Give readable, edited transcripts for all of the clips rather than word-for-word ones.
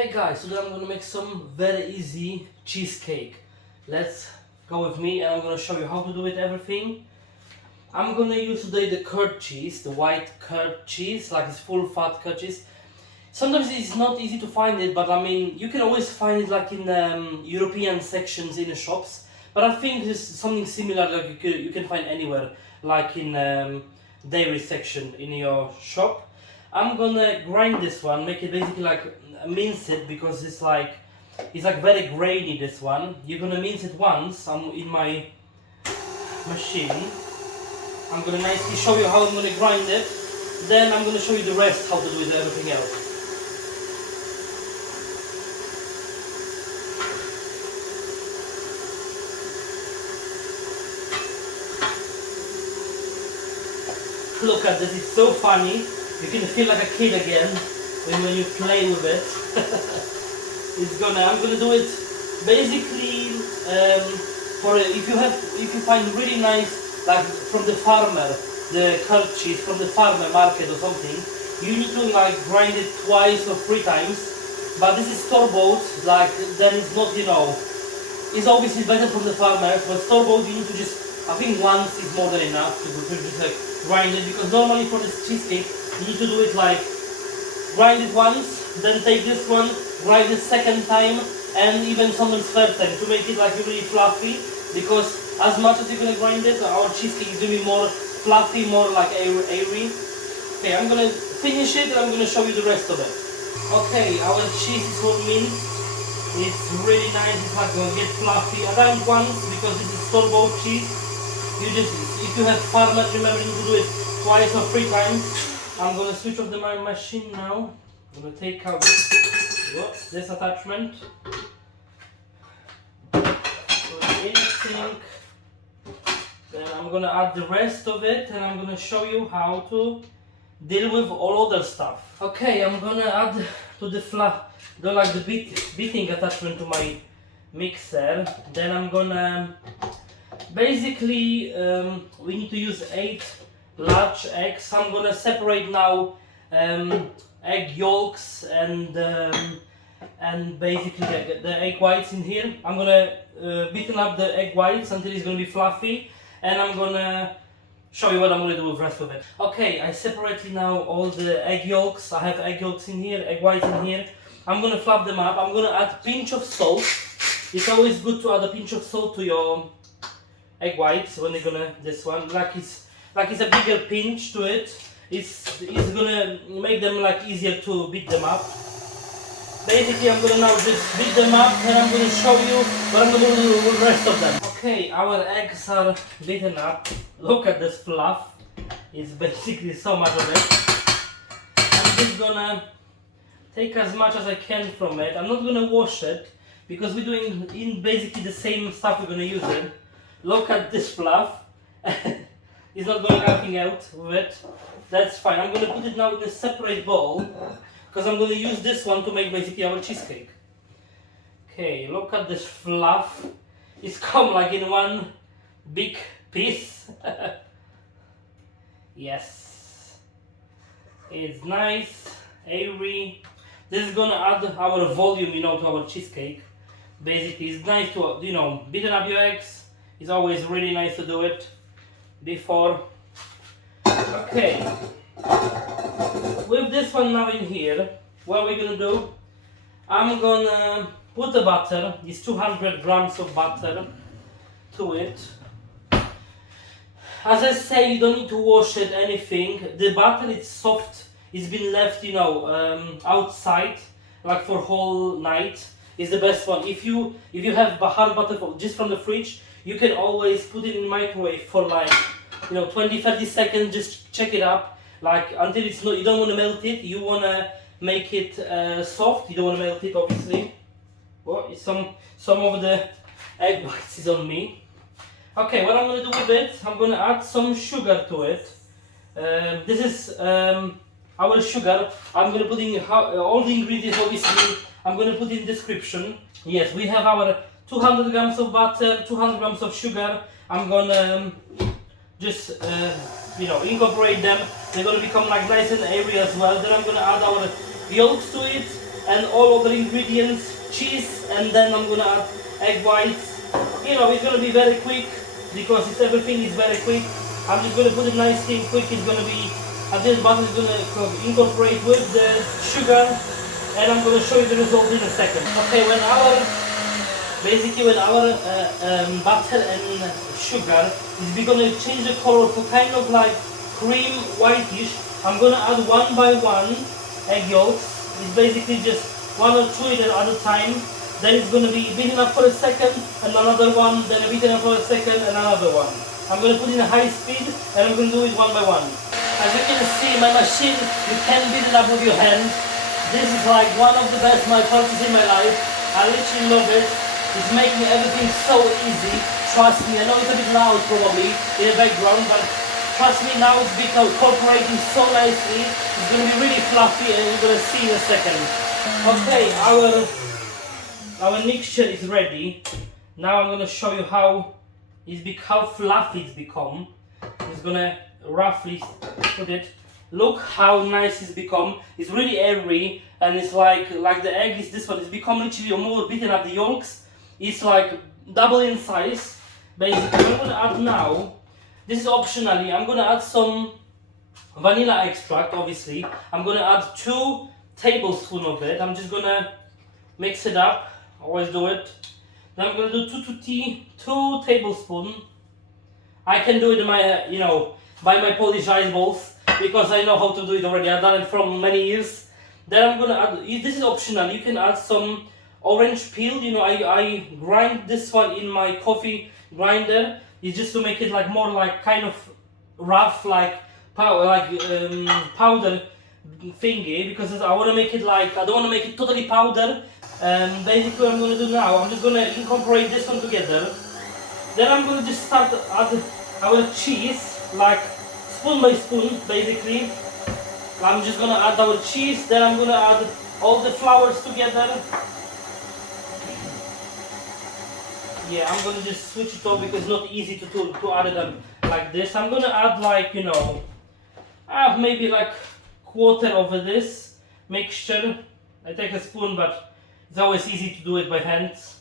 Hey guys, today I'm gonna make some very easy cheesecake. Let's go with me and I'm gonna show you how to do it, everything. I'm gonna use today the curd cheese, the white curd cheese, like it's full fat curd cheese. Sometimes it's not easy to find it, but I mean, you can always find it like in European sections in the shops. But I think it's something similar like you can find anywhere, like in dairy section in your shop. I'm gonna grind this one, make it basically like mince it because it's like very grainy, this one. You're gonna mince it once. I'm in my machine. I'm gonna nicely show you how I'm gonna grind it. Then I'm gonna show you the rest, how to do it, everything else. Look at this, it's so funny. You can feel like a kid again when you play with it. I'm gonna do it basically if you find really nice, like from the farmer, the curd cheese from the farmer market or something, you need to like grind it twice or 3 times. But this is store-bought, like then it's not, it's obviously better from the farmers, but store-bought you need to just, I think once is more than enough to just like grind it, because normally for this cheesecake you need to do it like grind it once, then take this one, grind it second time, and even sometimes third time to make it like really fluffy. Because as much as you're gonna grind it, our cheesecake is gonna be more fluffy, more like airy. Okay, I'm gonna finish it and I'm gonna show you the rest of it. Okay, our cheese is all minced. It's really nice. It's not gonna get fluffy around once because this is store-bought cheese. If you have farmer, remember you need to do it twice or 3 times. I'm gonna switch off the machine now. I'm gonna take out this attachment. Then I'm gonna add the rest of it and I'm gonna show you how to deal with all other stuff. Okay, I'm gonna add to the beating attachment to my mixer. Then I'm gonna basically we need to use 8 large eggs. I'm gonna separate now egg yolks and basically the egg whites in here. I'm gonna beaten up the egg whites until it's gonna be fluffy, and I'm gonna show you what I'm gonna do with the rest of it. Okay, I separated now all the egg yolks. I have egg yolks in here, egg whites in here. I'm gonna fluff them up. I'm gonna add a pinch of salt. It's always good to add a pinch of salt to your egg whites when they're gonna like it's a bigger pinch to it. It's gonna make them like easier to beat them up. Basically, I'm gonna now just beat them up and I'm gonna show you what I'm gonna do with the rest of them. Okay, our eggs are beaten up. Look at this fluff. It's basically so much of it. I'm just gonna take as much as I can from it. I'm not gonna wash it because we're doing in basically the same stuff we're gonna use it. Look at this fluff. It's not going nothing out with it. That's fine. I'm going to put it now in a separate bowl because I'm going to use this one to make basically our cheesecake. Okay, look at this fluff. It's come like in one big piece. Yes. It's nice, airy. This is going to add our volume, to our cheesecake. Basically, it's nice to, beaten up your eggs. It's always really nice to do it before. Okay, with this one now in here, what we're gonna do, I'm gonna put the butter, it's 200 grams of butter to it. As I say, you don't need to wash it, anything. The butter is soft, it's been left, outside, like for whole night. Is the best one. If you have hard butter just from the fridge, you can always put it in the microwave for like 20-30 seconds. Just check it up, like until it's not. You don't want to melt it. You want to make it soft. You don't want to melt it, obviously. Well, some of the egg whites is on me. Okay, what I'm gonna do with it? I'm gonna add some sugar to it. This is our sugar. I'm gonna put in all the ingredients. Obviously, I'm gonna put in description. Yes, we have our 200 grams of butter, 200 grams of sugar. I'm gonna just incorporate them. They're gonna become like nice and airy as well. Then I'm gonna add our yolks to it. and all other ingredients, cheese, and then I'm gonna add egg whites. You know, it's gonna be very quick because everything is very quick. I'm just gonna put it nicely quick. It's gonna be, this butter is gonna incorporate with the sugar, and I'm gonna show you the result in a second. Okay, when our butter and sugar is gonna change the color for kind of like cream whitish, I'm gonna add one by one egg yolks. It's basically just 1 or 2 at a time. Then it's going to be beaten up for a second, and another one, then beaten up for a second, and another one. I'm going to put it in high speed, and I'm going to do it one by one. As you can see, my machine, you can beat it up with your hands. This is like one of the best my purchases in my life. I literally love it. It's making everything so easy. Trust me, I know it's a bit loud probably in the background, but trust me, now it's become incorporating so nicely. It's going to be really fluffy, and you're going to see in a second. Okay, our mixture is ready. Now I'm going to show you how fluffy it's become. I'm just going to roughly put it. Look how nice it's become. It's really airy, and it's like the egg is this one. It's become literally more beaten up the yolks. It's like double in size. Basically, I'm going to add now. This is optionally. I'm going to add some vanilla extract. Obviously, I'm going to add 2 tablespoons of it. I'm just going to mix it up. Always do it. Then I'm going to do 2 tablespoons. I can do it in my, by my Polish ice balls because I know how to do it already. I've done it for many years. Then I'm going to add, this is optional. You can add some orange peel. I grind this one in my coffee grinder. It's just to make it like more like kind of rough, like powder thingy, because I want to make it like, I don't want to make it totally powder. And basically what I'm going to do now, I'm just going to incorporate this one together. Then I'm going to just start add our cheese, like spoon by spoon basically. I'm just going to add our cheese, then I'm going to add all the flours together. Yeah, I'm going to just switch it off because it's not easy to add it like this. I'm going to add like, maybe like quarter of this mixture. I take a spoon, but it's always easy to do it by hands.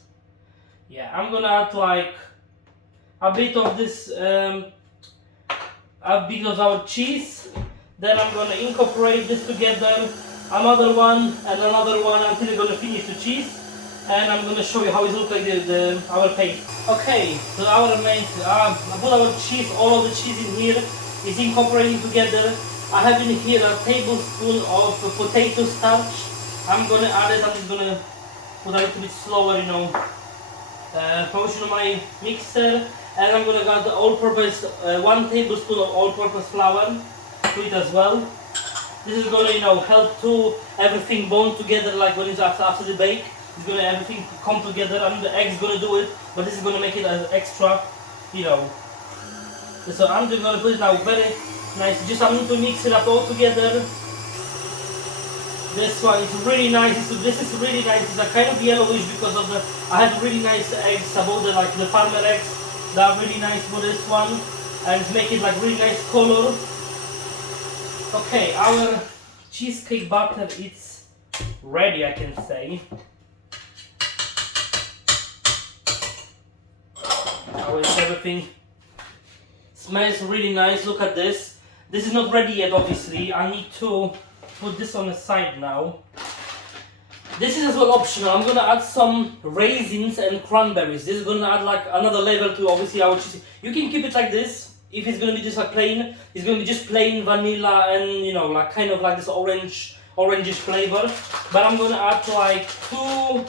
Yeah, I'm gonna add like a bit of this, a bit of our cheese. Then I'm gonna incorporate this together, another one and another one until we're gonna finish the cheese. And I'm gonna show you how it looks like our paste. Okay, so I put our cheese, all of the cheese in here is incorporating together. I have in here a tablespoon of potato starch. I'm gonna add it. I'm just gonna put a little bit slower, portion of my mixer, and I'm gonna add the all-purpose 1 tablespoon of all-purpose flour to it as well. This is gonna, help to everything bond together, like when it's after the bake. It's gonna everything come together, and the egg's gonna do it, but this is gonna make it as extra, So I'm just gonna put it now very nice. Just I need to mix it up all together. This one is really nice. This is really nice. It's a kind of yellowish because of I had really nice eggs about the farmer eggs. They are really nice for this one, and it's making like really nice color. Okay, our cheesecake batter is ready, I can say. How is everything? Smells really nice. Look at this. This is not ready yet, obviously. I need to put this on the side now. This is as well optional. I'm gonna add some raisins and cranberries. This is gonna add like another level to obviously our cheese. You can keep it like this. If it's gonna be just like plain, it's gonna be just plain vanilla and like kind of like this orangish flavor. But I'm gonna add like two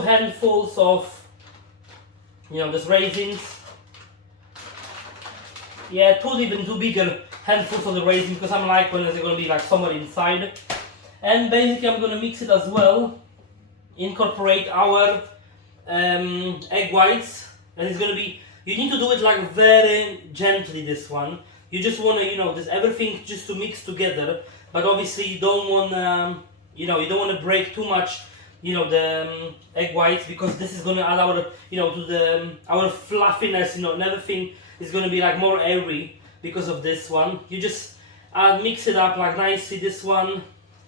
handfuls of this raisins. Yeah, two bigger handfuls of the raisins, because I'm like when they're gonna be like somewhere inside. And basically I'm gonna mix it as well. Incorporate our egg whites, and it's gonna be. You need to do it like very gently. This one, you just wanna this everything just to mix together. But obviously you don't wanna you don't wanna break too much. The egg whites, because this is gonna allow to the our fluffiness. And everything is gonna be like more airy because of this one. You just mix it up like nicely. This one,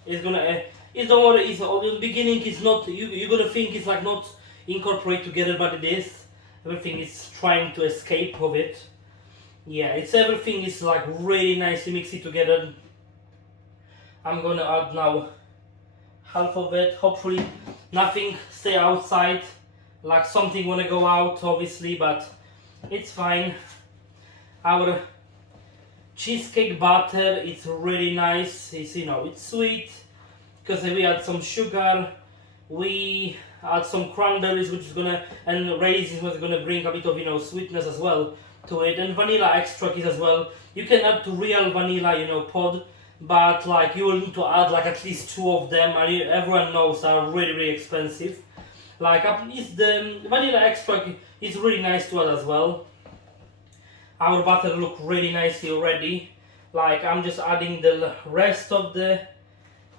It's gonna, don't worry, it's, in the beginning it's not, you're gonna think it's like not incorporate together, but it is. Everything is trying to escape of it. Yeah, it's everything is like really nicely mixed together. I'm gonna add now half of it. Hopefully nothing stay outside, like something wanna go out obviously, but it's fine. Our cheesecake batter, it's really nice. It's, you know, it's sweet because we add some sugar. We add some cranberries, which is gonna, and raisins, which is gonna bring a bit of, you know, sweetness as well to it, and vanilla extract is as well. You can add to real vanilla, you know, pod, but like you will need to add like at least 2 of them, and everyone knows are really expensive. Like it's the vanilla extract is really nice to add as well. Our butter look really nicely already. Like I'm just adding the rest of the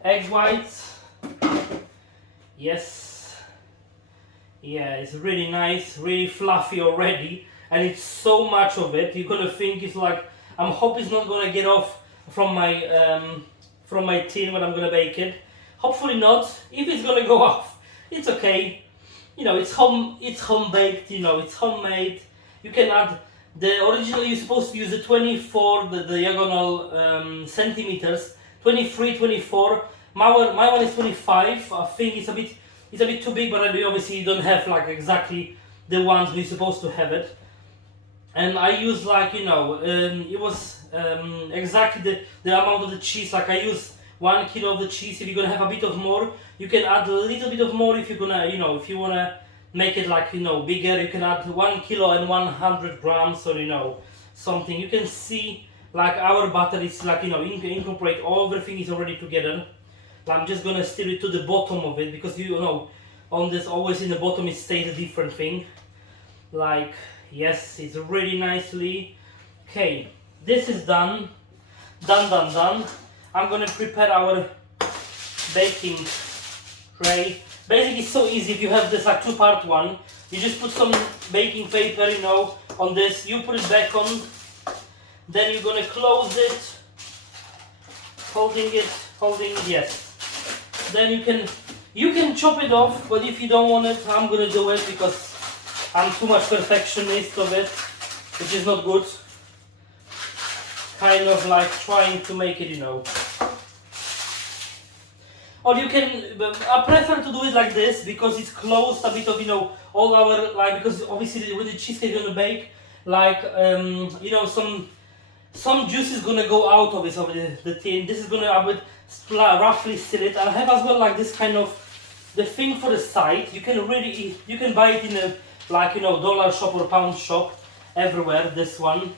egg whites. Yes. Yeah, it's really nice, really fluffy already, and it's so much of it. You're gonna think it's like, I'm hope it's not gonna get off from my tin when I'm gonna bake it. Hopefully not. If it's gonna go off, it's okay. You know, it's home baked. You know, it's homemade. You can add the originally you're supposed to use the 24 the diagonal centimeters, 23, 24. My one is 25. I think it's a bit too big, but obviously you don't have like exactly the ones we're supposed to have it. And I use like, you know, it was exactly the amount of the cheese. Like I use 1 kilo of the cheese. If you're gonna have a bit of more, you can add a little bit of more. If you're gonna, you know, if you wanna make it like, you know, bigger, you can add 1 kilo and 100 grams, or, you know, something. You can see like our butter is like, you know, incorporate everything is already together. I'm just gonna stir it to the bottom of it, because you know, on this always in the bottom it stays a different thing. Like, yes, it's really nicely. Okay, this is done. Done. I'm gonna prepare our baking tray. Basically, it's so easy. If you have this like 2-part one, you just put some baking paper, you know, on this. You put it back on. Then you're gonna close it, holding yes. Then you can chop it off, but if you don't want it, I'm gonna do it because I'm too much perfectionist of it, which is not good. Kind of like trying to make it, you know. Or you can, I prefer to do it like this because it's closed a bit of, you know, all our, like, because obviously with the cheesecake you're gonna bake, like, you know, some juice is gonna go out of it, of the tin. This is gonna a bit roughly seal it. And I have as well like this kind of, the thing for the side. You can buy it in a, like, you know, dollar shop or pound shop, everywhere, this one.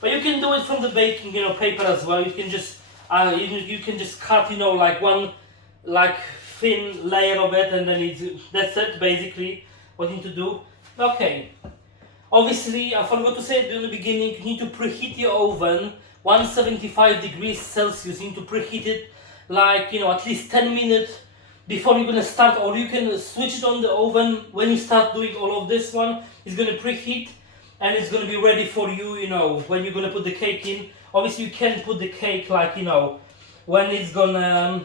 But you can do it from the baking, you know, paper as well. You can just, you can just cut, you know, like one, like thin layer of it, and then that's it, basically, what you need to do. Okay. Obviously, I forgot to say in the beginning, you need to preheat your oven 175 degrees Celsius. You need to preheat it like, you know, at least 10 minutes before you're gonna start, or you can switch it on the oven when you start doing all of this one. It's gonna preheat and it's gonna be ready for you, you know, when you're gonna put the cake in. Obviously, you can't put the cake like, you know, when it's gonna,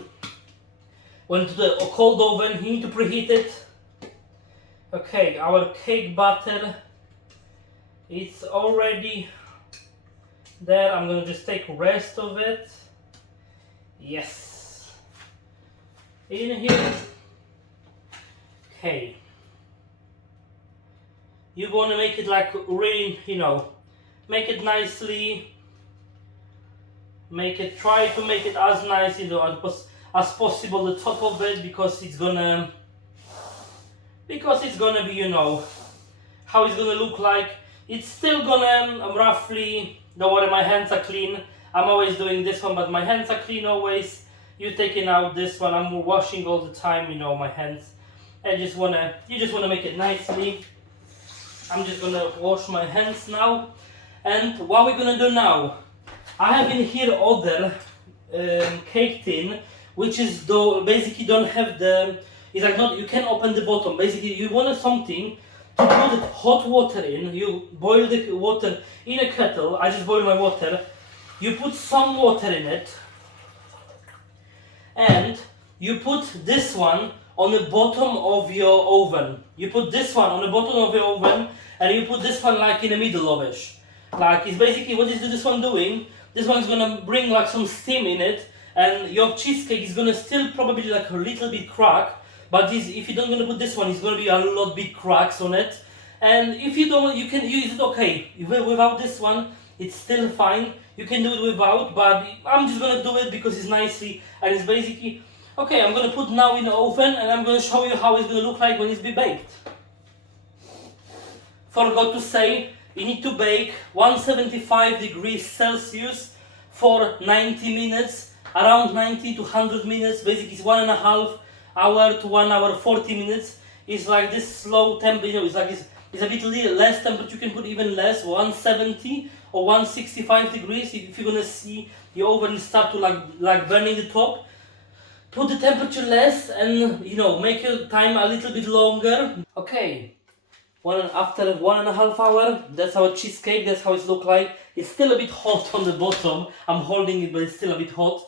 when to the cold oven, you need to preheat it. Okay, our cake batter, it's already there. I'm gonna just take rest of it. Yes. In here. Okay. You wanna make it like really, you know, make it nicely. Try to make it as nice, you know, as possible, the top of it, because it's gonna be, you know, how it's gonna look like. It's still gonna roughly, don't worry, my hands are clean. I'm always doing this one, but my hands are clean always. You taking out this one, I'm washing all the time, you know, my hands. You just wanna make it nicely. I'm just gonna wash my hands now. And what we're gonna do now, I have in here other cake tin, which is basically don't have the, it's like not, you can open the bottom. Basically, you want something to put hot water in. You boil the water in a kettle. I just boil my water. You put some water in it, and you put this one on the bottom of your oven. You put this one on the bottom of your oven, and you put this one like in the middle of it. Like, it's basically, what is this one doing? This one's gonna bring like some steam in it, and your cheesecake is gonna still probably like a little bit crack. But if you don't gonna put this one, it's gonna be a lot big cracks on it. And if you don't, you can use it okay. Without this one, it's still fine. You can do it without, but I'm just gonna do it because it's nicely, and it's basically okay. I'm gonna put now in the oven, and I'm gonna show you how it's gonna look like when it's be baked. Forgot to say, you need to bake 175 degrees Celsius for 90 minutes, around 90 to 100 minutes. Basically, it's 1.5 hour to 1 hour 40 minutes. It's like this slow temp, it's like it's a bit less temperature. You can put even less, 170 or 165 degrees. If you're gonna see your oven start to like burning the top, put the temperature less, and make your time a little bit longer. Okay. After 1.5 hours, that's our cheesecake, that's how it looks like. It's still a bit hot on the bottom. I'm holding it, but it's still a bit hot.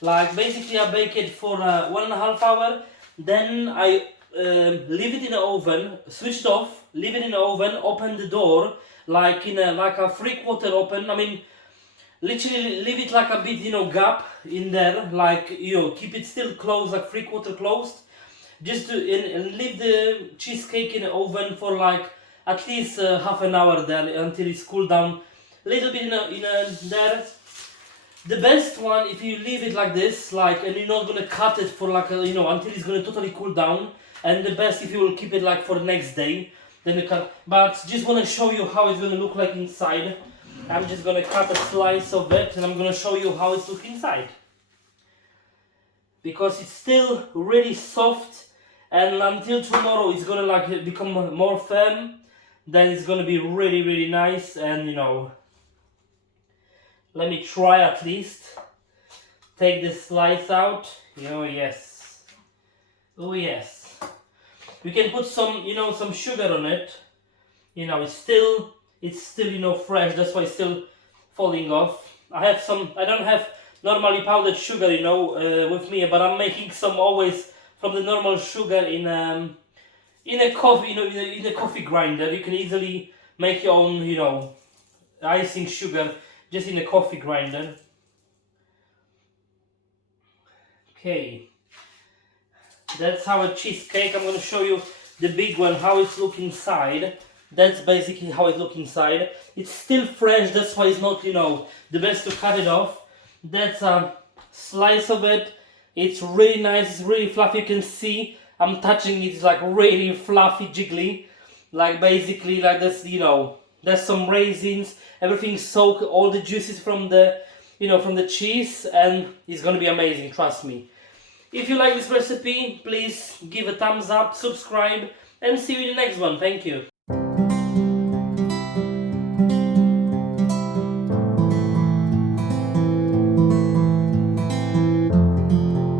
Like, basically I bake it for 1.5 hours, then I leave it in the oven, switch it off, leave it in the oven, open the door, like in a 3/4 open. I mean, literally leave it like a bit, gap in there, like, keep it still closed, like 3/4 closed. Just to leave the cheesecake in the oven for like at least half an hour there until it's cooled down a little bit in there. The best one, if you leave it like this, and you're not gonna cut it for like until it's gonna totally cool down. And the best if you will keep it like for the next day, then you cut. But just wanna show you how it's gonna look like inside. I'm just gonna cut a slice of it, and I'm gonna show you how it's looking inside. Because it's still really soft, and until tomorrow it's gonna become more firm. Then it's gonna be really, really nice. And let me try at least. Take this slice out. Oh yes. Oh yes. We can put some, some sugar on it. It's still fresh. That's why it's still falling off. I don't have normally powdered sugar, with me, but I'm making some always from the normal sugar in a coffee, in a coffee grinder. You can easily make your own, icing sugar just in a coffee grinder. Okay, that's our cheesecake. I'm going to show you the big one, how it's looking inside. That's basically how it looks inside. It's still fresh, that's why it's not, the best to cut it off. That's a slice of it. It's really nice, it's really fluffy. You can see I'm touching it, it's like really fluffy, jiggly. Like basically like this, there's some raisins, everything soaked, all the juices from the, from the cheese, and it's gonna be amazing, trust me. If you like this recipe, please give a thumbs up, subscribe, and see you in the next one. Thank you.